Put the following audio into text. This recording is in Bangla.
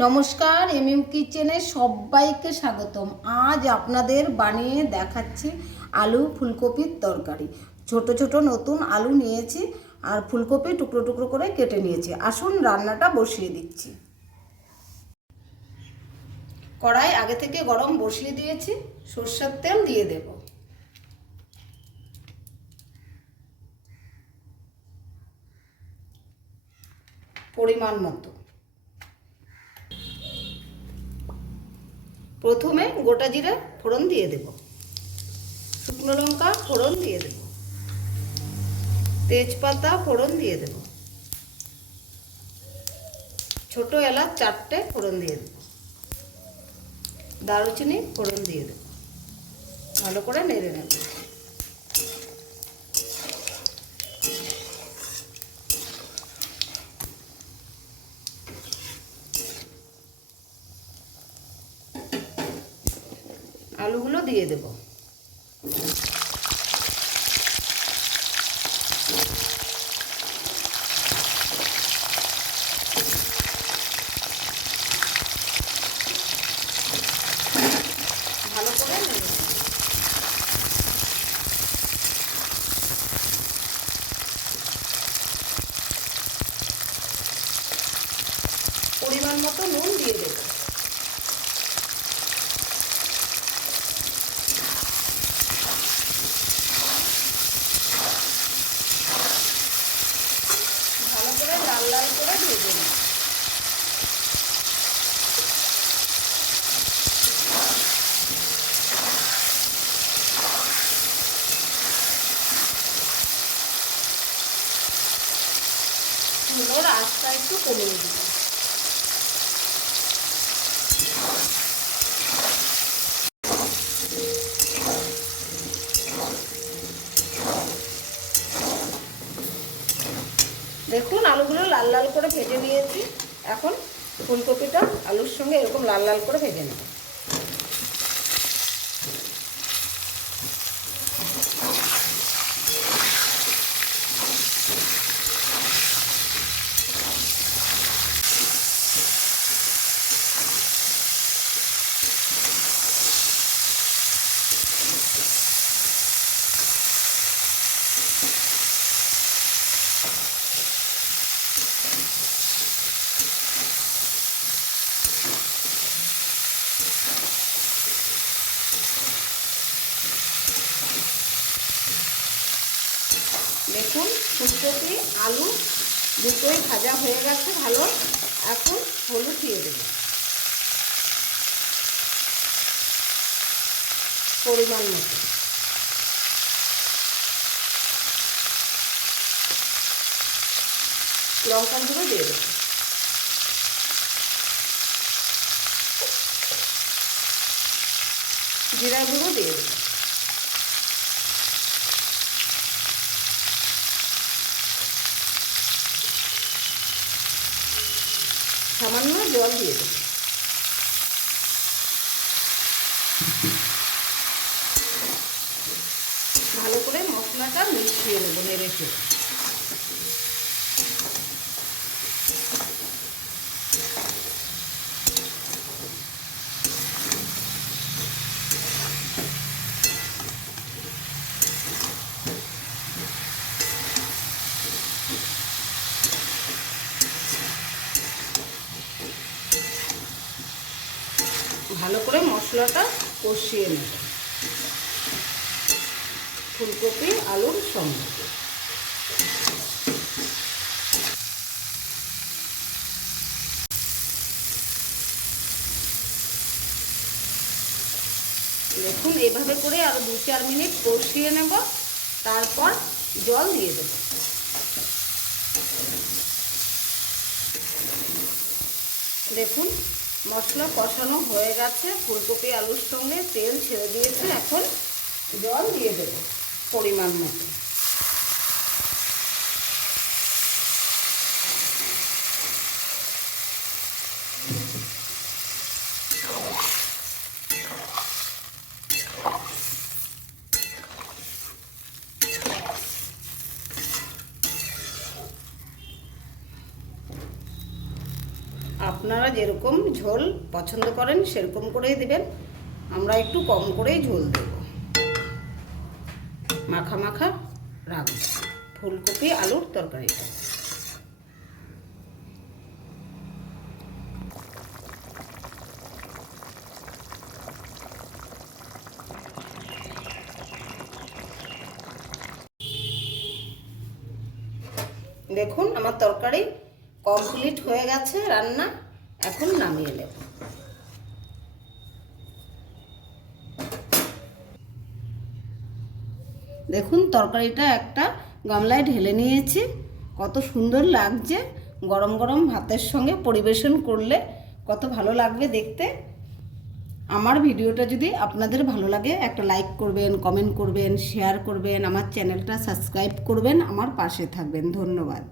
নমস্কার, এমএম কিচেনে সবাইকে স্বাগতম। আজ আপনাদের বানিয়ে দেখাচ্ছি আলু ফুলকপির তরকারি। ছোট ছোট নতুন আলু নিয়েছি আর ফুলকপি টুকরো টুকরো করে কেটে নিয়েছি। আসুন রান্নাটা বসিয়ে দিচ্ছি। কড়াই আগে থেকে গরম বসিয়ে দিয়েছি, সরষের তেল দিয়ে দেব। পরিমাণ মতো। প্রথমে গোটা জিরা ফোড়ন দিয়ে দেব, শুকনো লঙ্কা ফোড়ন দিয়ে দেব, তেজপাতা ফোড়ন দিয়ে দেব, ছোট এলাচ 4টে ফোড়ন দিয়ে দেব, দারুচিনি ফোড়ন দিয়ে দেব। ভালো করে নেড়ে নেব। আলুগুলো দিয়ে দেব। ভালো করে নেড়ে নেব। পরিমাণ মতো নুন দিয়ে দেব। ভালো করে লাল লাল করে ভেজে নেব। চুলোর আঁচটা একটু কমিয়ে দেব। দেখুন আলুগুলো লাল লাল করে ভেজে নিয়েছি। এখন ফুলকপিটা আলুর সঙ্গে এরকম লাল লাল করে ভেজে নেব। দেখুন ফুলকপি আলু দুটোই ভাজা হয়ে গেছে ভালো। এখন হলুদ দিয়ে দেব পরিমাণ মতো। লঙ্কা গুঁড়ো দিয়ে দেব। জিরা গুঁড়ো দিয়ে দেব। সামান্য জল দিয়ে দেব। ভালো করে মশলাটা মিশিয়ে নেব নেড়ে চেড়ে। ভালো করে মশলাটা কষিয়ে নেব ফুলকপি আলুর সঙ্গে। দেখুন এভাবে করে আরো 2-4 মিনিট কষিয়ে নেব, তারপর জল দিয়ে দেব। দেখুন মশলা কষানো হয়ে গেছে, ফুলকপি আলুর সঙ্গে তেল ছেড়ে দিয়েছে। এখন জল দিয়ে দেব পরিমাণ মতো। আপনারা যেরকম ঝোল পছন্দ করেন সেরকম করেই দিবেন। আমরা একটু কম করেই ঝোল দেব, মাখা মাখা রাখবো ফুলকপি আলুর তরকারিটা। দেখুন আমার তরকারি কমপ্লিট হয়ে গেছে রান্না, এখন নামিয়ে নেব। দেখুন তরকারিটা একটা গামলায় ঢেলে নিয়েছি, কত সুন্দর লাগছে। গরম গরম ভাতের সঙ্গে পরিবেশন করলে কত ভালো লাগবে দেখতে। আমার ভিডিওটা যদি আপনাদের ভালো লাগে একটা লাইক করবেন, কমেন্ট করবেন, শেয়ার করবেন, আমার চ্যানেলটা সাবস্ক্রাইব করবেন, আমার পাশে থাকবেন। ধন্যবাদ।